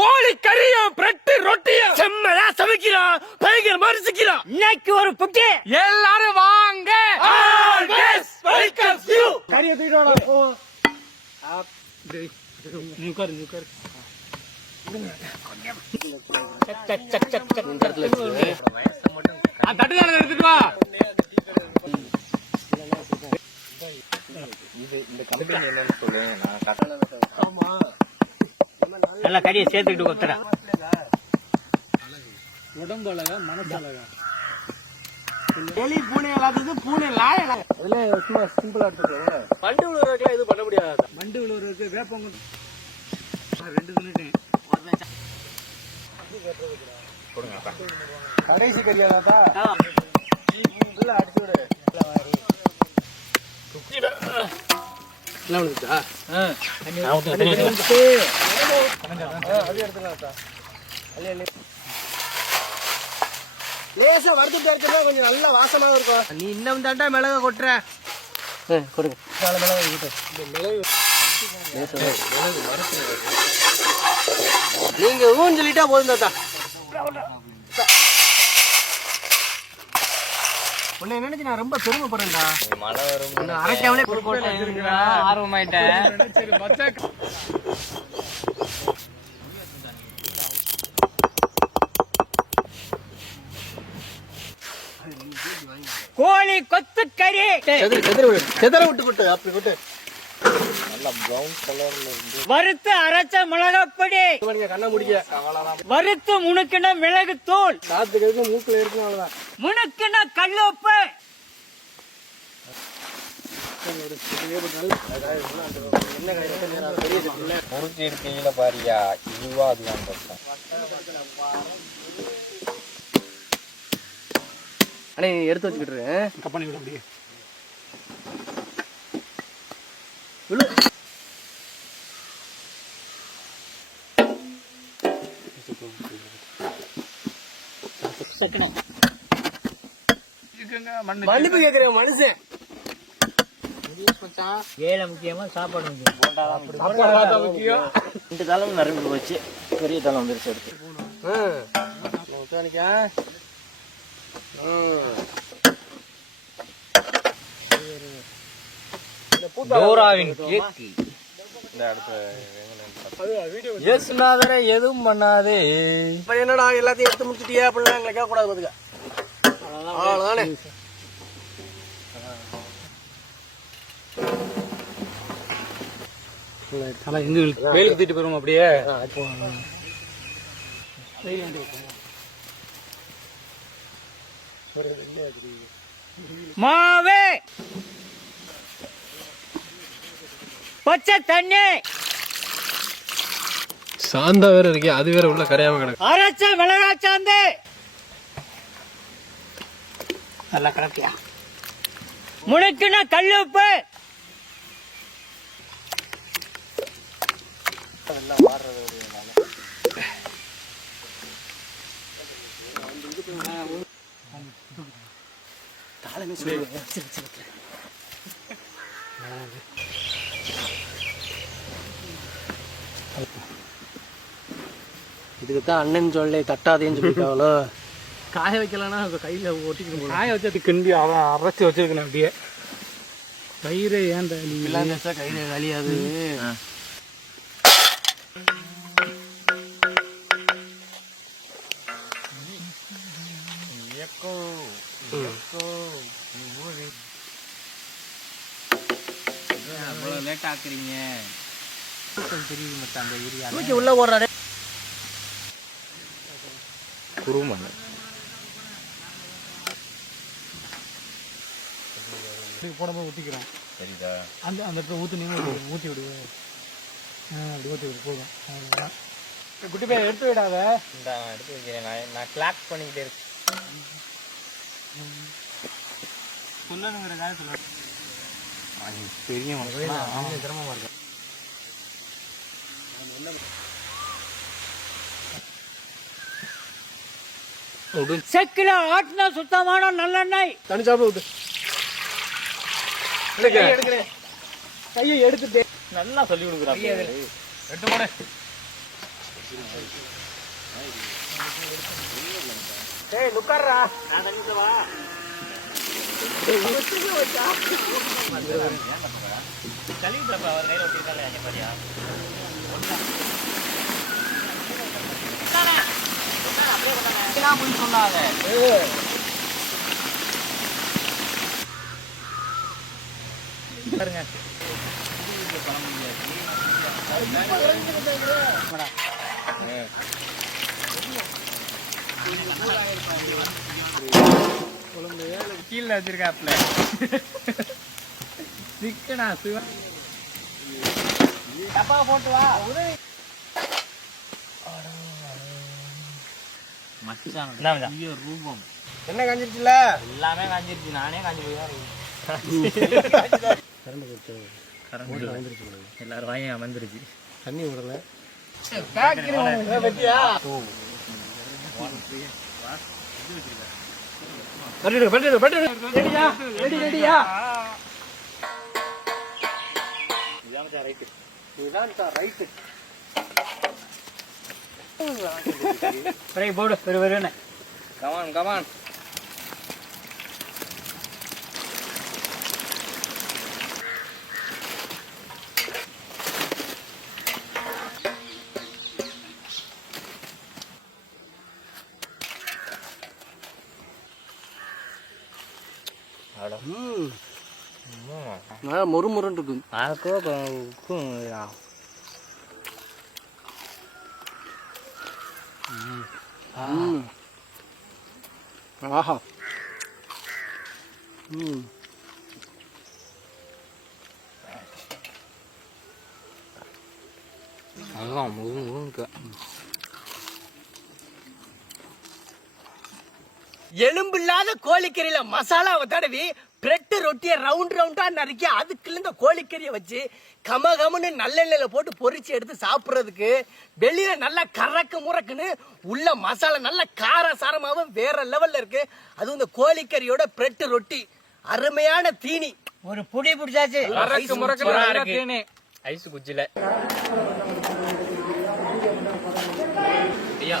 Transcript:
கோழி கறியும் பிரெட்டு ரொட்டியும் செம்மையா சமைக்கிறோம். பயங்கர மரிசிக்கிறோம். இன்னைக்கு ஒரு புட்டி எல்லாரும் வாங்க. கறியை தூக்கிட்டு எடுத்துட்டு வா. நல்லா கறியை சேர்த்துக்கிட்டு கொத்துறேன். உடம்பு அழகா மனசு அழகா எலி பூனை எல்லாத்துக்கும் பூனை லாய சும்மா சிம்பிளா எடுத்துக்கோங்க. வண்டு விழுவதுக்குலாம் எதுவும் பண்ண முடியாது. வண்டு விழுவதுக்கு வேப்பங்க 2 தின்னுட்டேன். கடைசி கறியாதா அடிச்சு விடு. லேசா வறுத்துட்டு எடுத்தா கொஞ்சம் நல்ல வாசமாக இருக்கும். நீ இன்னும் தாண்டா மிளகா கொட்டுற. கொடுங்க நீங்க ஊன்னு சொல்லிட்டா போதும் தாத்தா. உன்னை நினைச்சு நான் ரொம்ப பெருமைப்படுறேன்டா. மழை வரும் அரைக்காமலே ஆர்வமாயிட்டேன். கோழி கொத்து கறி செதற விட்டு விட்டு அப்படி விட்டு நல்லா பிரவுன் கலர்ல இருந்து வறுத்து அரைச்ச மிளகாப்பொடி கண்ண முடிக்க வறுத்து முணுக்கின மிளகு தூள் சாத்துக்கு மூக்குல இருக்கும். அவ்வளவுதான். முணுக்கின கல்லுப்பு முறுக்கி இருக்கீங்கள பாரியா இதுவா அதுதான் அண்ணே எடுத்து வச்சுக்கிட்டு கப்பானி விட அப்படியே மன்னிப்பு கேக்குறேன் மனுஷன். ஏழை முக்கியமா சாப்பாடு முக்கியம். 2 தளம் நரம்பு போச்சு. பெரிய தளம் வந்துருச்சு எடுத்து எதுவும் பண்ணாதே. என்னடா எல்லாத்தையும் எடுத்து முடிச்சுட்டியா அப்படின்னா எங்களை கேட்க கூடாது. பாத்துக்க அவ்வளவுதானே. வேலுக்கு தூக்கிட்டு போயிருவோம் அப்படியே. மாவே பச்சை தண்ணி சாந்தா வேற இருக்கே. அது வேற உள்ள கரையாம கிடக்கு. அரைச்ச மிளகா சாந்து நல்லா கலக்கியா. முணுக்குன கல்லுப்பு இதுக்குத்தான் அண்ணன் சொல்ல தட்டாதேன்னு சொல்லிட்டாங்களோ. காய வைக்கலன்னா கையில ஒட்டிக்கணும். காய வச்சு கிண்டி அவன் அரைச்சி வச்சிருக்கணும். அப்படியே கயிறு ஏன்டா எல்லாம் வச்சா கையில வலியாது. லேட் ஆக்குறீங்க. உள்ள போடுறாரு குருமன் போடும்போது ஊற்றிக்கிறேன். சரிதா அந்த இடத்துல ஊற்றுனீங்க ஊற்றி விடுவேன். அப்படி ஊற்றி விடு போதும். அவ்வளோதான். குட்டி பையன் எடுத்து விடாத. இந்த எடுத்து வைக்கிறேன். நான் கிளாக் பண்ணிக்கிட்டே இருக்கேன். சொல்லணுங்கிற காய சொல்ல பெரிய சிரமமாக இருக்கு. செக்கில ஆட்டின சுத்தமான நல்லெண்ணெய் தனி சாப்பிட கையை எடுத்துட்டு நல்லா சொல்லி கொடுக்குறாங்க. எடுத்து போடு. ஏய் லுக்காரா நான் தண்ணி வா. கலிவுடப்பா அவர் கையில ஒட்டிட்டாலே அங்க பாரியா. ஒண்ணா. அப்படியே பண்ணானே. நான் போய் சொன்னாங்க. பாருங்க. கீழே வச்சிருக்காப்ல சிக்கனா சிவா டப்பா போட்டு வா. ரூபம் என்ன காஞ்சிருச்சுல? எல்லாமே காஞ்சிருச்சு. நானே காஞ்சி போய் எல்லாரும் வாங்கி அமர்ந்துருச்சு. தண்ணி விடல. வெட்டியா போடு பெரு கமான் கமான். மொறுமொருன்னு இருக்கும். ஆஹா. அதுதான் முழுக்க எலும்பில்லாத கோழிக்கறியில மசாலாவை தடவி பிரெட் ரொட்டியை ரவுண்ட் ரவுண்டா நறுக்கி அதுக்குள்ள இந்த கோழிக்கறியை வச்சு கமகமன்னு நல்லெண்ணெயில போட்டு பொரிச்சு எடுத்து சாப்பிட்றதுக்கு வெளியில நல்லா கறக்கு முறக்குன்னு உள்ள மசாலா நல்ல கார சாரமாவும் வேற லெவல்ல இருக்கு. அதுவும் இந்த கோழிக்கறியோட பிரெட் ரொட்டி அருமையான தீனி. ஒரு புடி பிடிச்சாச்சு. ஐஸ் குச்சில ஐயா